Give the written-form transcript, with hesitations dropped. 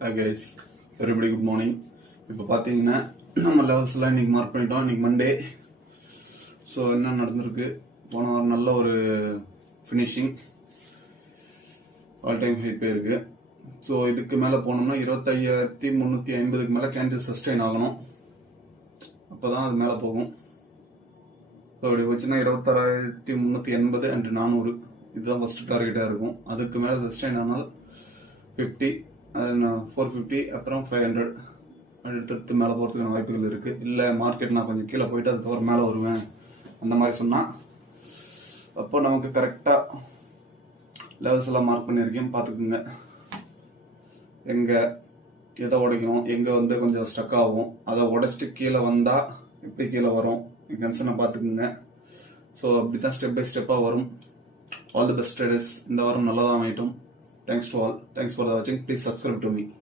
Hi guys, everybody good morning. இப்போ பார்த்தீங்கன்னா நம்ம லெவல்ஸ்லாம் இன்னைக்கு மார்க் பண்ணிட்டோம். இன்னைக்கு மண்டே. ஸோ என்ன நடந்திருக்கு, போன வாரம் நல்ல ஒரு ஃபினிஷிங், ஆல் டைம் ஹை போயிருக்கு. ஸோ இதுக்கு மேலே போனோம்னா 25,350க்கு மேலே கேண்டில் சஸ்டெயின் ஆகணும், அப்போ தான் அது மேலே போகும். ஸோ அப்படி போச்சுன்னா 26,380 அண்ட் 400 இதுதான் ஃபர்ஸ்ட் டார்கெட்டாக இருக்கும். அதுக்கு மேலே சஸ்டெயின் ஆனால் 50, 450, அப்புறம் 500 அடுத்தடுத்து மேலே போகிறதுக்கான வாய்ப்புகள் இருக்குது. இல்லை மார்க்கெட் நான் கொஞ்சம் கீழே போயிட்டு அதுக்கப்புறம் மேலே வருவேன் அந்த மாதிரி சொன்னால், அப்போ நமக்கு கரெக்டாக லெவல்ஸ் எல்லாம் மார்க் பண்ணியிருக்கேன் பார்த்துக்குங்க. எங்கே எதை உடைக்கணும், எங்கே கொஞ்சம் ஸ்டக் ஆகும், அதை உடைச்சிட்டு கீழே வந்தால் எப்படி கீழே வரும் கன்சனை பார்த்துக்குங்க. ஸோ அப்படி தான் ஸ்டெப் பை ஸ்டெப்பாக வரும். All the best traders. இந்த வாரம் நல்லா தான் ஆகிட்டோம். Thanks to all. Thanks for watching. Please subscribe to me.